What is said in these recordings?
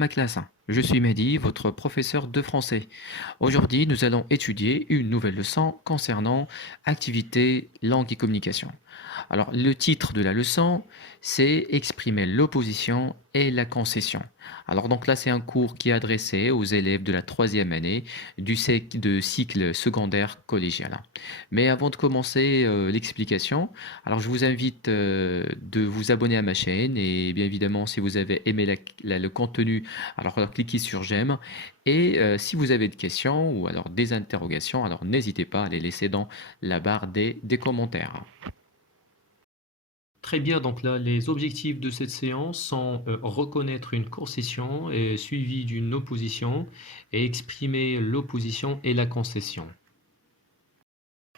ma classe. Je suis Mehdi, votre professeur de français. Aujourd'hui, nous allons étudier une nouvelle leçon concernant activité, langue et communication. Alors, le titre de la leçon, c'est exprimer l'opposition et la concession. Alors, donc là, c'est un cours qui est adressé aux élèves de la troisième année de cycle secondaire collégial. Mais avant de commencer l'explication, alors je vous invite de vous abonner à ma chaîne et bien évidemment, si vous avez aimé le contenu, alors cliquez sur j'aime. Et si vous avez des questions ou alors des interrogations, alors n'hésitez pas à les laisser dans la barre des commentaires. Très bien, donc là, les objectifs de cette séance sont reconnaître une concession et suivie d'une opposition et exprimer l'opposition et la concession.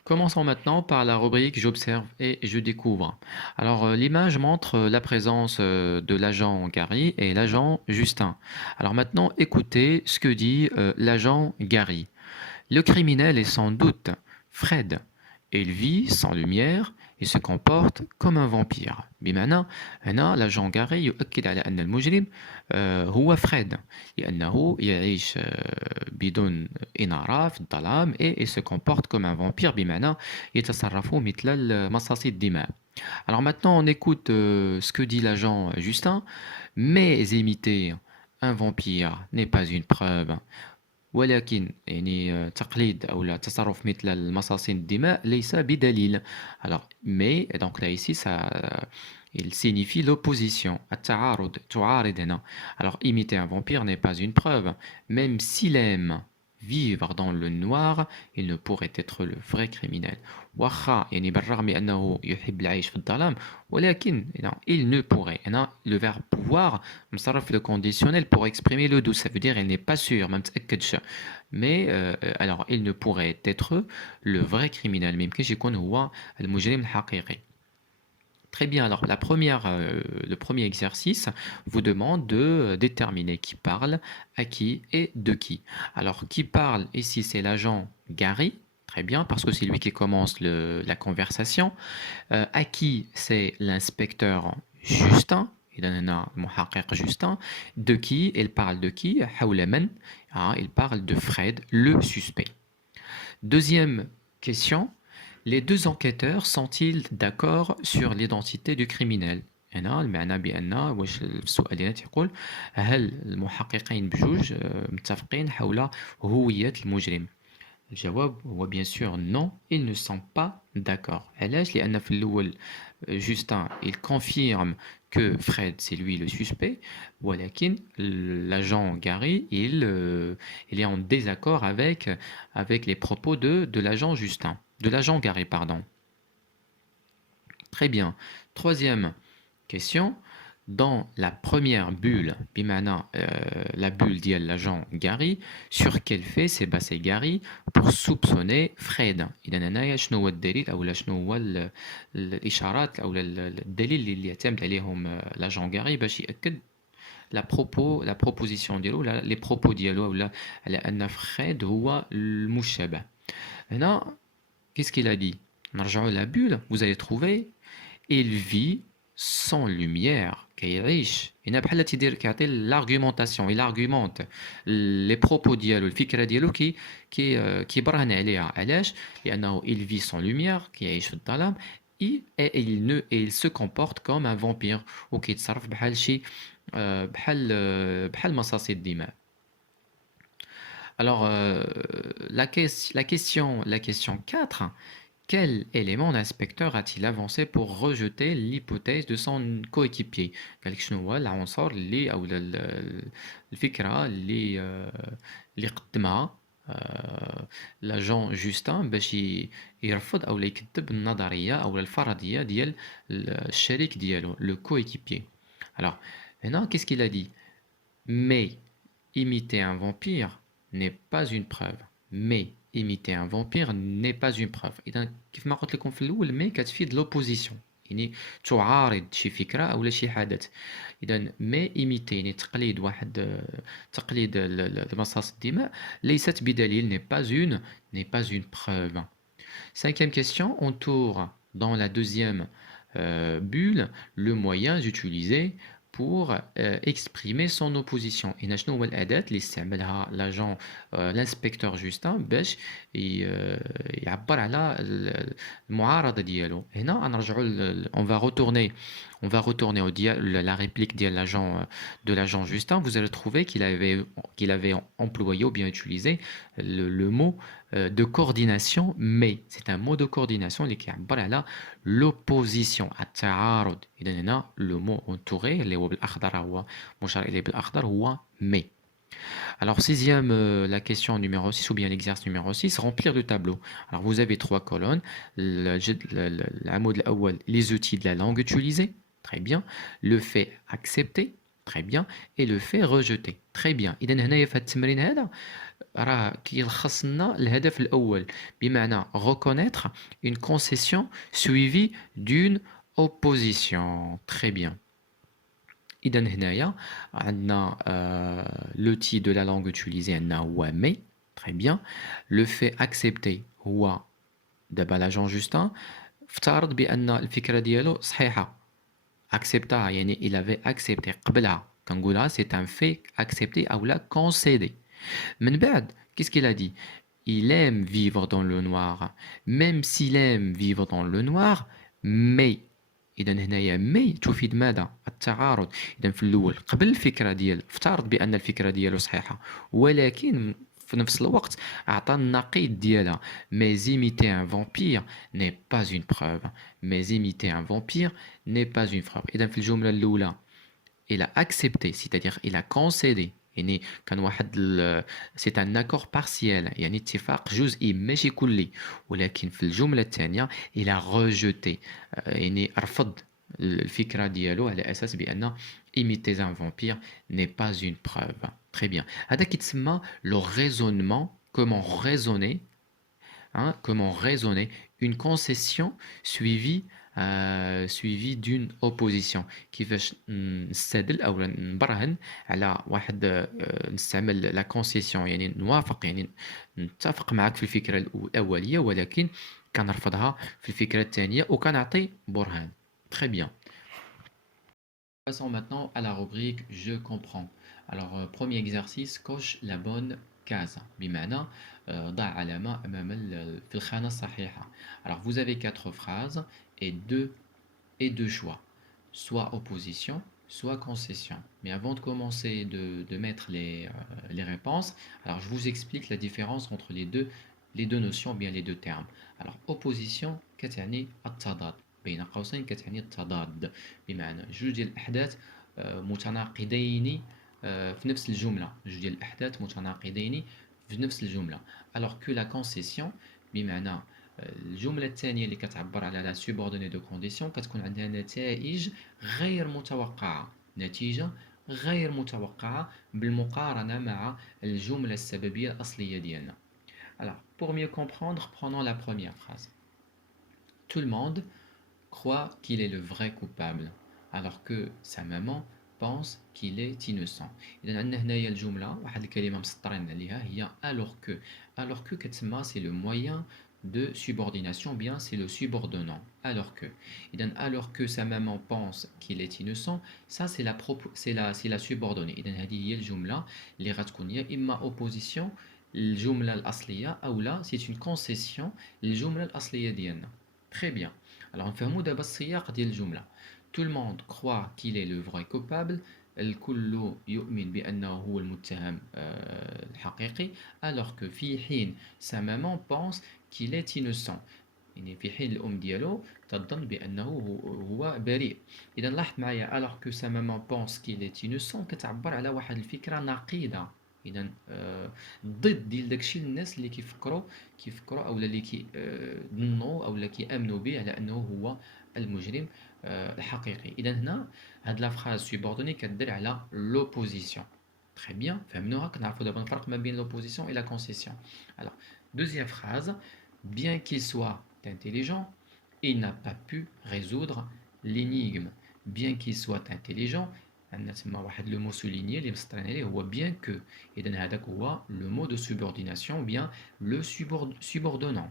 Commençons maintenant par la rubrique j'observe et je découvre. Alors l'image montre la présence de l'agent Gary et l'agent Justin. Alors maintenant écoutez ce que dit l'agent Gary. Le criminel est sans doute Fred. Il vit sans lumière et se comporte comme un vampire. بمعنى هنا l'agent Gary يؤكد على أن المجرم هو فريد لأنه يعيش بدون إنارة في الظلام et il se comporte comme un vampire بمعنى يتصرف مثل مصاصي الدماء. Alors maintenant on écoute ce que dit l'agent Justin. Mais imiter un vampire n'est pas une preuve. ولكن يعني تقليد أو لا تصرف مثل المصاصين الدماء ليس بدليل. Alors, mais donc là ici ça il signifie l'opposition. التعارض تعارض هنا. Alors imiter un vampire n'est pas une preuve. Même s'il aime vivre dans le noir, il ne pourrait être le vrai criminel. واخا يعني بالرغم أنه يحب العيش في الظلام ولكن il ne pourrait. هنا le verbe pouvoir مصرف le conditionnel pour exprimer le doute. Ça veut dire il n'est pas sûr, ما متأكدش. Mais alors il ne pourrait être le vrai criminel. ما يمكنش يكون هو المجرم الحقيقي. Très bien, alors le premier exercice vous demande de déterminer qui parle, à qui et de qui. Alors qui parle ici c'est l'agent Gary, très bien, parce que c'est lui qui commence la conversation. À qui c'est l'inspecteur Justin, il en a محقق Justin. De qui il parle de qui حول من il parle de Fred, le suspect. Deuxième question. Les deux enquêteurs sont-ils d'accord sur l'identité du criminel؟ هنا المعنى بأن واش السؤال هنا تيقول هل المحققين بجوج متفقين حول هوية المجرم؟ الجواب هو bien sûr non, ils ne sont pas d'accord. علاش؟ لأن في الأول Justin il confirme que Fred c'est lui le suspect, ولكن l'agent Gary il est en désaccord avec les propos de l'agent Justin. De l'agent Gary, pardon. Très bien. Troisième question. Dans la première bulle, bimana, la bulle dit l'agent Gary, sur quel fait s'est basé Gary pour soupçonner Fred? إذا هنايا شنو هو الدليل أو شنو هو الإشارات أو الدليل اللي يعتمد عليهم l'agent Gary باش يأكد la proposition ديالو ولا les propos ديالو ولا على أن فريد هو المشابه. هنا qu'est-ce qu'il a dit? نرجعوا la bulle, vous allez trouver il vit sans lumière كيعيش هنا بحال تيدير كيعطي l'argumentation il argumente les propos ديالو الفكره ديالو كيبرهن عليها. علاش؟ لانه il vit sans lumière كيعيش في الظلام et il se comporte comme un vampire وكيتصرف بحال شي بحال مصاصي الدماء. Alors la question 4. Quel élément l'inspecteur a-t-il avancé pour rejeter l'hypothèse de son coéquipier? قال لك شنو هو العنصر اللي أو الفكرة اللي قدمها l'agent Justin باش يرفض أو يكذب النظرية أو الفرضية ديال الشريك ديالو le coéquipier. Alors maintenant qu'est-ce qu'il a dit? Mais imiter un vampire n'est pas une preuve. Mais imiter un vampire n'est pas une preuve. إذا كيف ما قلت لكم في الأول مي كتفيد l'opposition يعني تعارض شي فكرة أو شي حدث. إذا مي imiter يعني تقليد المصاص الدماء ليست بدليل n'est pas une preuve. Cinquième question, on tourne dans la deuxième bulle le moyen utilisé pour exprimer son opposition. Et نحن هو الأداة اللي استعملها l'agent l'inspecteur Justin باش يعبر على المعارضة ديالو. هنا نرجعوا on va retourner la réplique de l'agent Justin. Vous allez trouver qu'il avait employé ou bien utilisé le mot de coordination, mais c'est un mot de coordination qui يعبر على l'opposition التعارض. إذا هنا le mot entouré اللي هو بالأخضر هو مشار إليه بالأخضر هو mais. Alors, sixième, la question numéro 6 ou bien l'exercice numéro 6, remplir le tableau. Alors, vous avez trois colonnes. Les outils de la langue utilisés, très bien. Le fait accepter, très bien. Et le fait rejeter, très bien. إذا هنايا في هذا التمرين هذا راه كيلخص لنا الهدف الأول بمعنى reconnaître une concession suivie d'une opposition. Très bien. إذا هنايا عندنا l'outil de la langue utilisée عندنا هو mais. Très bien. Le fait accepter هو دابا l'agent Justin افترض بأن الفكرة ديالو صحيحة. accepta يعني il avait accepté قبلها كنقولها c'est un fait accepté أو لا concédé. من بعد qu'est-ce qu'il a dit? Il aime vivre dans le noir. Même s'il aime vivre dans le noir, mais إذا هنايا مي تفيد ماذا؟ التعارض. إذا في الأول قبل الفكرة ديال افترض بأن الفكرة ديالو صحيحة ولكن في نفس الوقت أعطى النقيض ديالها. Mais imiter un vampire n'est pas une preuve. Mais imiter un vampire n'est pas une preuve. إذا في الجملة الأولى il a accepté, c'est-à-dire il a concédé. يعني كان واحد c'est un accord partiel يعني اتفاق جزئي ماشي كلي. ولكن في الجملة الثانية il a rejeté يعني رفض الفكرة ديالو على أساس بأن imiter un vampire n'est pas une preuve. Très bien. هذا كيتسمى le raisonnement. Comment raisonner, hein, comment raisonner une concession suivie d'une opposition. كيفاش نستدل او نبرهن على واحد نستعمل لا كونسيسيون يعني نوافق يعني نتفق معك في الفكره الاوليه ولكن كنرفضها في الفكره الثانيه وكنعطي برهان. Très bien. Passons maintenant à la rubrique je comprends. Alors premier exercice, coche la bonne case بمعنى ضع علامة أمام في الخانة الصحيحة. Alors vous avez 4 phrases et deux choix, soit opposition, soit concession. Mais avant de commencer de mettre les réponses, alors je vous explique la différence entre les deux notions, bien les deux termes. Alors opposition كتعني التضاد بين قوسين كتعني التضاد بمعنى جوج ديال الأحداث متناقضين في نفس الجملة. جوج ديال الأحداث متناقضين في نفس الجملة. alors que la concession بمعنى الجملة الثانية اللي كتعبر على لا سوبوردوني دو كونديسيون كتكون عندها نتائج غير متوقعة. نتيجة غير متوقعة بالمقارنة مع الجملة السببية الأصلية ديالنا. Alors, pour mieux comprendre, prenons la première phrase. Tout le monde croit qu'il est le vrai coupable, alors que sa maman pense qu'il est innocent. إذا عندنا هنايا الجملة واحد الكلمة مسطرين عليها هي alors que كتسمى c'est le moyen de subordination, bien c'est le subordonnant. Alors que sa maman pense qu'il est innocent, ça c'est la subordonnée. إذا هذه هي الجملة اللي غتكون يا إما opposition الجملة الأصلية أو لا c'est une concession للجملة الأصلية ديالنا. Très bien. Alors نفهموا دابا السياق ديال الجملة. Tout le monde croit qu'il est le vrai coupable. الكل يؤمن بأنه هو المتهم الحقيقي. Alors que في حين sa maman pense qu'il est innocent. يعني في حين الأم ديالو تظن بأنه هو بريء. إذا لاحظ معايا alors que sa maman pense qu'il est innocent كتعبر على واحد الفكرة نقيضة. إذا ضد ديال داكشي الناس اللي كيفكروا أو اللي كيظنوا أو اللي كيأمنوا به على أنه هو المجرم الحقيقي. إذا هنا هاد لا فراز سوبوردوني كدير على l'opposition. Très bien. فهمنوها كنعرفوا دابا الفرق ما بين l'opposition et la concession. Alors, deuxième phrase. Bien qu'il soit intelligent, il n'a pas pu résoudre l'énigme. Bien qu'il soit intelligent, عندنا تما واحد لو مو سولينيي اللي مسطرين عليه هو bien que. إذا هذاك هو le mot de subordination ou bien le subordonnant.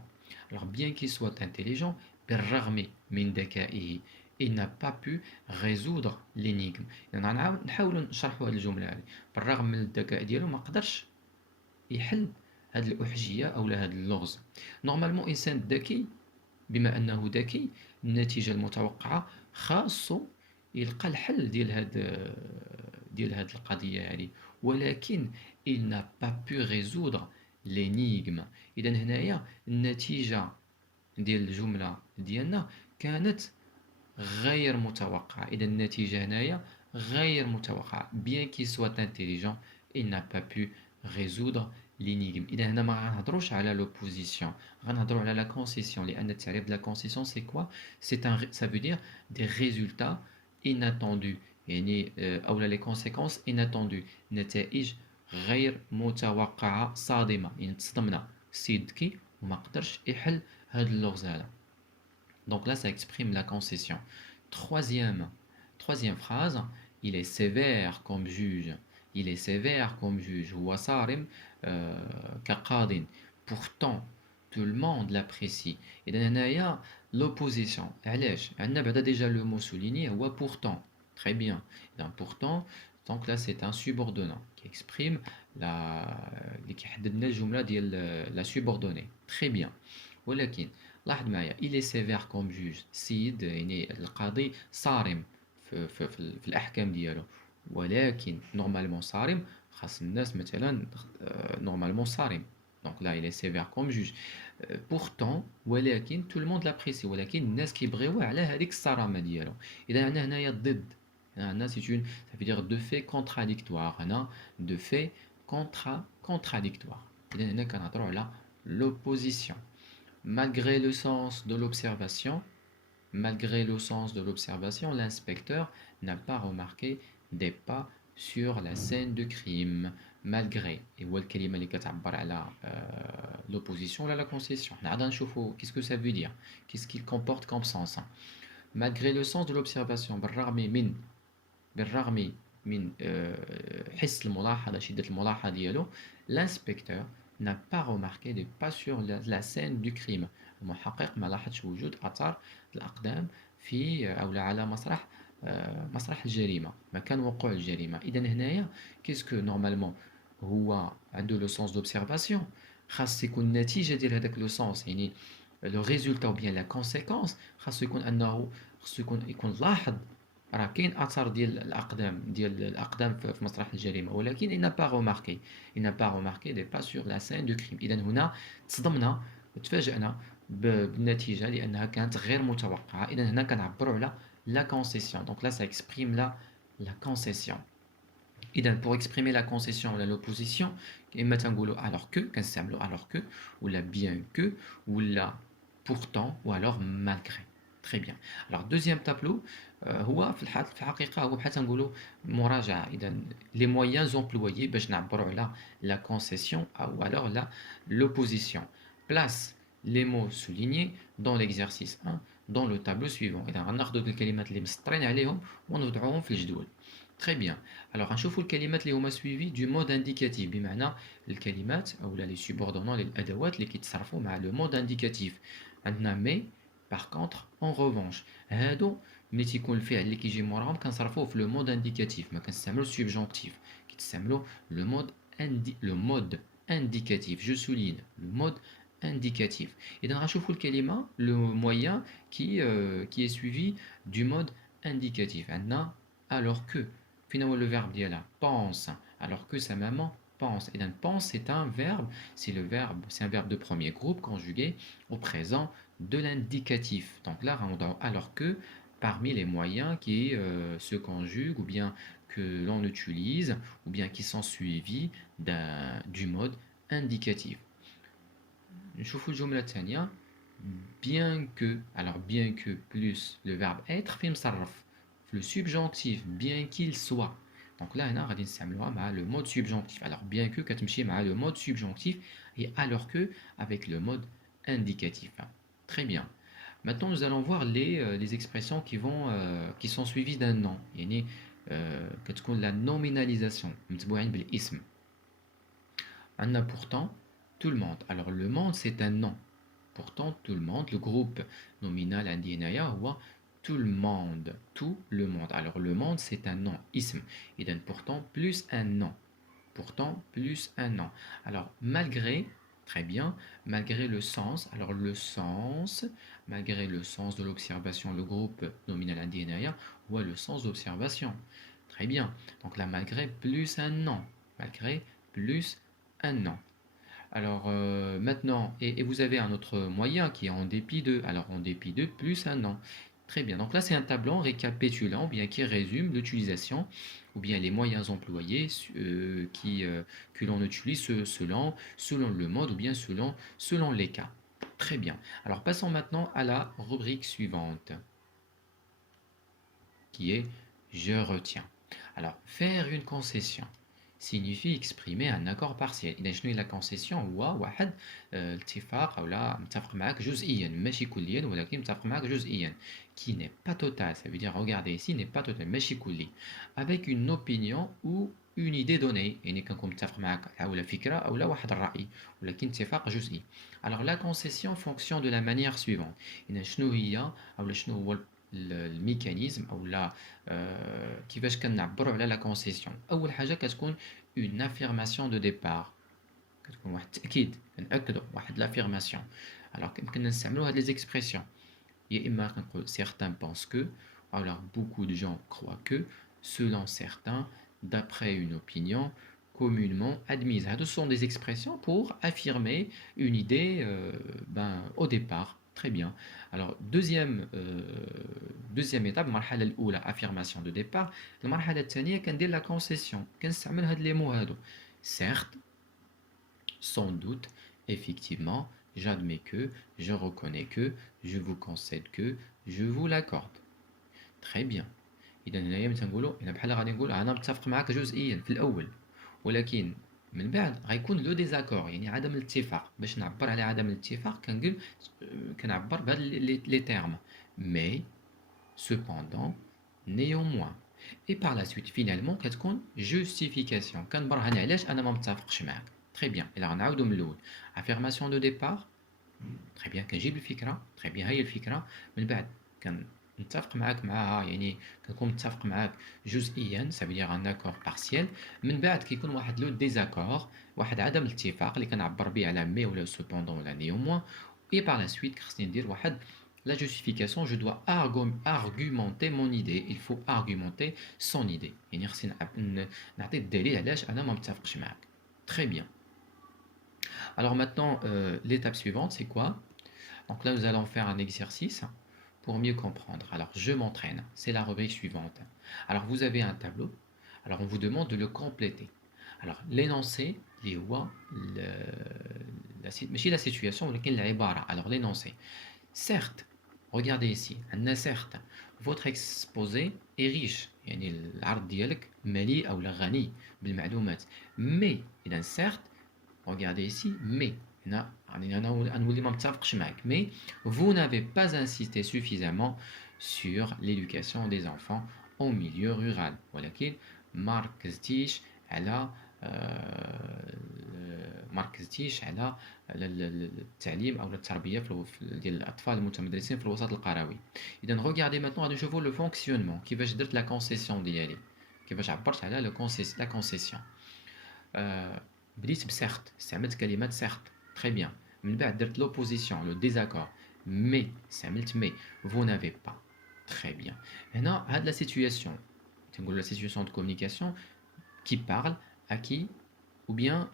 Alors bien qu'il soit intelligent بالرغم من ذكائه il n'a pas pu résoudre l'énigme. نحاولوا نشرحوا هذه الجملة هذه. بالرغم من الذكاء ديالو ما قدرش يحل هذه الأحجية أو هذا اللغز. نورمالمون إنسان ذكي بما أنه ذكي النتيجة المتوقعة خاصو يلقى الحل ديال هاد القضية هذه، ولكن il n'a pas pu résoudre l'énigme. إذا هنايا النتيجة ديال الجملة ديالنا كانت غير متوقعة. إذا النتيجة هنايا غير متوقعة. bien qu'il soit intelligent il n'a pas pu résoudre l'énigme. إذا هنا ما غنهضروش على l'opposition، غنهضروا على la concession، لأن التعريف de la concession c'est quoi؟ ça veut dire des résultats inattendus، يعني أو les conséquences inattendues، نتائج غير متوقعة صادمة، يعني تصدمنا. السيد ذكي وما قدرش يحل هاد اللغز هذا. Donc là, ça exprime la concession. Troisième phrase, il est sévère comme juge. Il est sévère comme juge. هو صارم كقاضٍ. Pourtant, tout le monde l'apprécie. إذا هنايا l'opposition. علاش؟ عندنا بعدا déjà le mot souligné هو pourtant. Très bien. إذا pourtant, donc là c'est un subordonnat qui exprime اللي كيحدد لنا الجملة ديال la subordonnée. Très bien. ولكن لاحظ معايا il est sévère comme juge. السيد يعني القاضي صارم في الأحكام ديالو، ولكن نورمالمون صارم خاص الناس مثلا نورمالمون صارم. دونك لا il est sévère comme juge. pourtant ولكن tout le monde l'apprécie، ولكن الناس كيبغيوه على هذيك الصرامة ديالو. إذا عندنا هنايا الضد، هنا c'est une ça veut dire deux faits contradictoires. هنا deux faits contradictoires. إذا هنا كنهضروا على l'opposition. Malgré le sens de l'observation, l'inspecteur n'a pas remarqué des pas sur la scène de crime. Malgré. Et où الكلمة اللي كتعبر على l'opposition ولا la concession. نعاد نشوفوا qu'est-ce que ça veut dire, qu'est-ce qu'il comporte comme sens. Malgré le sens de l'observation, بالرغم من حس الملاحظة، شدة الملاحظة ديالو، l'inspecteur n'a pas remarqué des pas sur la scène du crime. المحقق ما لاحظش وجود أثر الأقدام في أو على مسرح الجريمة، مكان وقوع الجريمة. إذا هنايا كيسكو نورمالمون هو عنده لو سونس دوبسيرفاسيون، خاص يكون النتيجة ديال هذاك لو سونس، يعني لو ريزولتا او بيان لا كونسيكونس، خاصو يكون أنه خاصو يكون لاحظ راه كاين اثر ديال الاقدام في مسرح الجريمه، ولكن il n'a pas remarqué des pas sur la scène du crime. اذا هنا تصدمنا وتفاجئنا بالنتيجه لانها كانت غير متوقعه. اذا هنا كنعبروا على la concession. Donc là ça exprime la concession. اذا pour exprimer la concession ولا l'opposition اما تنقولوا alors que، كنستعملوا alors que ولا bien que ولا pourtant ou alors malgré. Très bien. Alors deuxième tableau هو في الحقيقة هو بحال تنقولوا مراجعة. إذا les moyens employés باش نعبروا على la concession ou alors l'opposition. Place les mots soulignés dans l'exercice 1 dans le tableau suivant. إذا غناخذوا الكلمات اللي مسطرين عليهم ونوضعوهم في الجدول. Très bien. Alors غنشوفوا الكلمات اللي هما suivies du mode indicatif، بمعنى الكلمات أو les subordonnants الأدوات اللي كيتصرفوا مع le mode indicatif. عندنا mais par contre en revanche هادو ملي تيكون الفعل اللي كيجي موراهم كنصرفوه في لو مود انديكاتيف، ما كنستعملو السوبجونكتيف، كيتستعملو لو مود انديكاتيف. جو سولين لو مود انديكاتيف. اذا غنشوفوا الكلمه لو مويان كي سويفي دو مود انديكاتيف. عندنا alors que، فين هو لو فيرب ديالها pense، alors que sa maman pense. إذا pense c'est un verbe, c'est un verbe de premier groupe conjugué au présent de l'indicatif. Donc là alors que parmi les moyens qui se conjuguent ou bien que l'on utilise ou bien qui sont suivis du mode indicatif. نشوفوا الجملة الثانية. Bien que، alors bien que plus le verbe être في مصرف في le subjonctif bien qu'il soit. Donc là هنا غادي نستعملوها مع le mode subjonctif. Alors bien que كتمشي مع le mode subjonctif et alors que avec le mode indicatif. Très bien. Maintenant, nous allons voir les expressions qui sont suivies d'un nom. يعني كتكون la nominalisation متبوعين بالاسم. عندنا pourtant tout le monde. Alors le monde c'est un nom. Pourtant tout le monde. Le groupe nominal عندي هنايا هو tout le monde, tout le monde. Alors le monde c'est un nom, ism. Il donne pourtant plus un nom. Pourtant plus un nom. Alors malgré, très bien, malgré le sens, alors le sens, malgré le sens de l'observation, le groupe nominal indéniable, ou le sens d'observation. Très bien. Donc là malgré plus un nom. Malgré plus un nom. Alors maintenant, et vous avez un autre moyen qui est en dépit de. Alors en dépit de plus un an. Très bien. Donc là, c'est un tableau récapitulant, bien qui résume l'utilisation ou bien les moyens employés que l'on utilise selon le mode ou bien selon les cas. Très bien. Alors passons maintenant à la rubrique suivante, qui est je retiens. Alors, faire une concession signifie exprimer un accord partiel. إذا شنو هي la concession هو واحد الاتفاق أو لا متفق معك جزئيا ماشي كليا ولكن متفق معك جزئيا qui n'est pas total. Ça veut dire regardez ici n'est pas total ماشي كلي avec une opinion ou une idée donnée يعني كنكون متفق معك على فكرة أو لا واحد الرأي ولكن اتفاق جزئي. Alors la concession fonctionne de la manière suivante. إذا شنو هي أو شنو هو الميكانيزم او لا كيفاش كنعبروا على لا كونسيسيون. اول حاجه كتكون اون افيرماسيون دو ديبار، كتكون واحد التاكيد كنأكدوا واحد لافيرماسيون. الوغ يمكن نستعملوا هاد لي زيكسبرسيون يا اما كنقول certains pensent que ou alors beaucoup de gens croient que selon certains d'après une opinion communément admise. Ce sont des expressions pour affirmer une idée au départ. Très bien. Alors, deuxième étape, المرحلة الأولى affirmation de départ. المرحلة الثانية كندير la concession. كنستعمل هاد les mots هادو. Certes, sans doute, effectivement, j'admets que, je reconnais que, je vous concède que, je vous l'accorde. Très bien. إذا هنايا تنقولوا هنا بحال غادي نقول أنا متفق معك جزئيا في الأول، ولكن من بعد غيكون لو ديزاكور يعني عدم الاتفاق. باش نعبر على عدم الاتفاق كنقول كنعبر بهاد لي تيرم مي cependant néanmoins et par la suite finalement كتكون justification كنبرهن علاش انا ما متفقش معاك. très bien. الى غنعاودو من الاول affirmation de départ. très bien كنجيب الفكره. très bien هي الفكره. من بعد نتفق معاك معاها يعني كنكون متفق معاك جزئيا ça veut dire un accord partiel. من بعد كيكون واحد لو ديزاكور واحد عدم الاتفاق اللي كنعبر به على مي ولا cependant ولا néanmoins. et par la suite خصني ندير واحد la justification. Je dois argumenter mon idée. Il faut argumenter son idée يعني خصني نعطي الدليل علاش انا ما متفقش معاك. très bien. alors maintenant l'étape suivante c'est quoi? donc là nous allons faire un exercice pour mieux comprendre. Alors, je m'entraîne. C'est la rubrique suivante. Alors, vous avez un tableau. Alors, on vous demande de le compléter. Alors, l'énoncé, les voix, la situation dans laquelle l'ibara. Alors, l'énoncé. Certes, regardez ici. Certes, votre exposé est riche. يعني العرض ديالك مليء أو غني بالمعلومات. Mais, إذا certes, regardez ici, mais. Mais vous n'avez pas insisté suffisamment sur l'éducation des enfants au milieu rural. ولكن ما ركزتيش على التعليم او التربيه ديال الاطفال المتمدرسين في الوسط القروي. اذا regardez maintenant غادي نشوفوا لو فونكسيونمون كيفاش درت لا كونسيسيون ديالي، كيفاش عبرت على لا كونسيسيون. بديت بسيرت، استعملت كلمه سيرت. très bien. من بعد درت l'opposition, le désaccord. mais استعملت mais. vous n'avez pas. très bien. هنا هاد la situation, تنقول la situation de communication qui parle à qui ou bien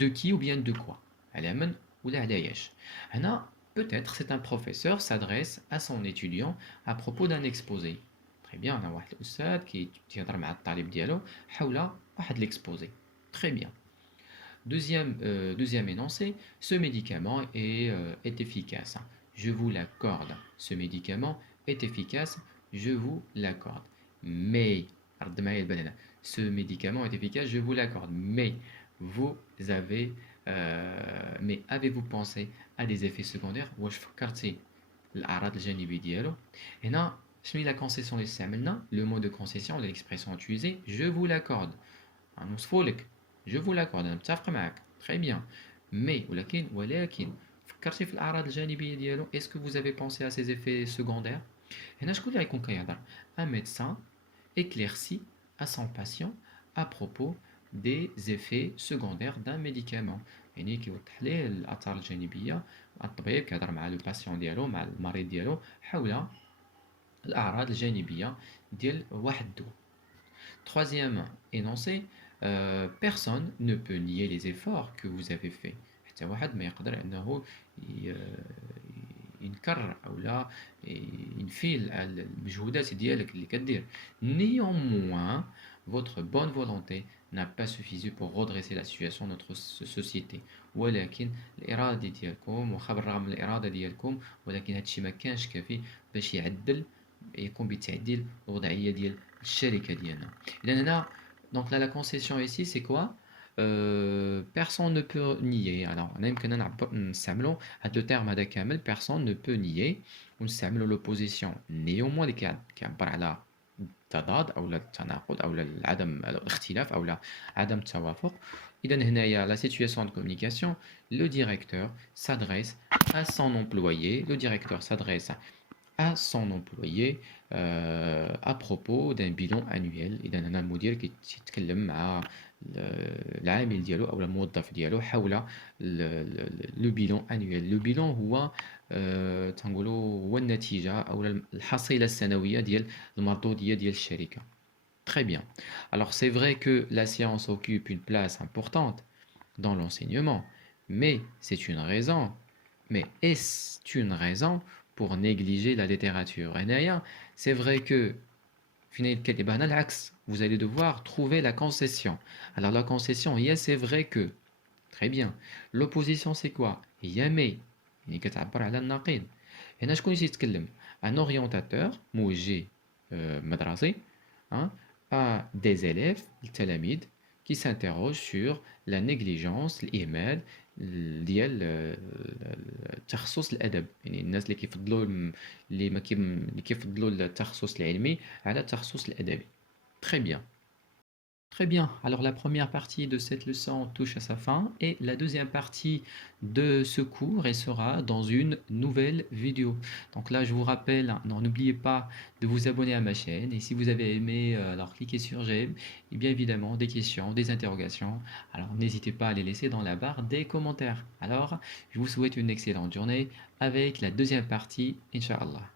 de qui ou bien de quoi. على من ولا على ايش. هنا peut-être c'est un professeur s'adresse à son étudiant à propos d'un exposé. très bien. هنا واحد الاستاذ كيهضر مع الطالب ديالو حول واحد l'exposé. très bien. Deuxième énoncé, ce médicament est efficace. Je vous l'accorde. Ce médicament est efficace. Je vous l'accorde. Mais, ce médicament est efficace. Je vous l'accorde. Mais, mais avez-vous pensé à des effets secondaires? واش فكرتي الأعراض الجانبية ديالو؟ هنا شنو هي la concession اللي استعملنا؟ le mot de concession, l'expression utilisée, je vous l'accorde. نوصفو لك. Je vous l'accorde. أنا متفق معك. très bien. mais ولكن فكرتي في الأعراض الجانبية ديالو؟ est-ce que vous avez pensé à ces effets secondaires؟ هنا شكون اللي غيكون كيهضر؟ Un médecin éclaircit à son patient à propos des effets secondaires d'un médicament. يعني كيوضح ليه الآثار الجانبية. الطبيب كيهضر مع لو باسيون ديالو، مع المريض ديالو، حول الأعراض الجانبية ديال واحد الدواء. Troisième énoncé, personne ne peut nier les efforts que vous avez faits. حتى واحد ما يقدر أنه ي- ينكر أو لا ينفي المجهودات ديالك اللي كدير. Néanmoins, votre bonne volonté n'a pas suffi pour redresser la situation de notre société. ولكن الإرادة ديالكم، واخا بالرغم من الإرادة ديالكم، ولكن هادشي ما كانش كافي باش يعدل، يقوم بتعديل الوضعية ديال الشركة ديالنا. إذن هنا donc là la concession ici c'est quoi? Personne ne peut nier. Alors هنا يمكننا نستعملوا هذا لو تيرم هذا كامل personne ne peut nier، ونستعملوا لوبوزيسيون néanmoins اللي كيعبر على التضاد او التناقض او عدم الاختلاف او عدم التوافق. اذا هنايا la situation de communication, le directeur s'adresse à son employé, le directeur s'adresse à son employé à propos d'un bilan annuel. إذا هنا المدير كيتكلم مع العامل ديالو أو الموظف ديالو حول لو بيلون annuel. لو بيلون هو تنقولوا هو النتيجة أو الحصيلة السنوية ديال المردودية ديال الشركة. Très bien. Alors c'est vrai que la science occupe une place importante dans l'enseignement, mais c'est une raison. Mais est-ce une raison pour négliger la littérature? C'est vrai que vous allez devoir trouver la concession. Alors la concession, c'est vrai que. Très bien. L'opposition, c'est quoi? Mais. Un orientateur, موجه مدرسي, à des élèves, التلاميذ, qui s'interrogent sur la négligence, الإهمال ديال التخصص الأدب. يعني الناس اللي كيفضلوا اللي كيفضلوا التخصص العلمي على التخصص الأدبي. Très bien. Très bien. Alors la première partie de cette leçon touche à sa fin et la deuxième partie de ce cours sera dans une nouvelle vidéo. Donc là, je vous rappelle, n'oubliez pas de vous abonner à ma chaîne et si vous avez aimé, alors cliquez sur j'aime et bien évidemment des questions, des interrogations. Alors n'hésitez pas à les laisser dans la barre des commentaires. Alors, je vous souhaite une excellente journée avec la deuxième partie, Inch'Allah.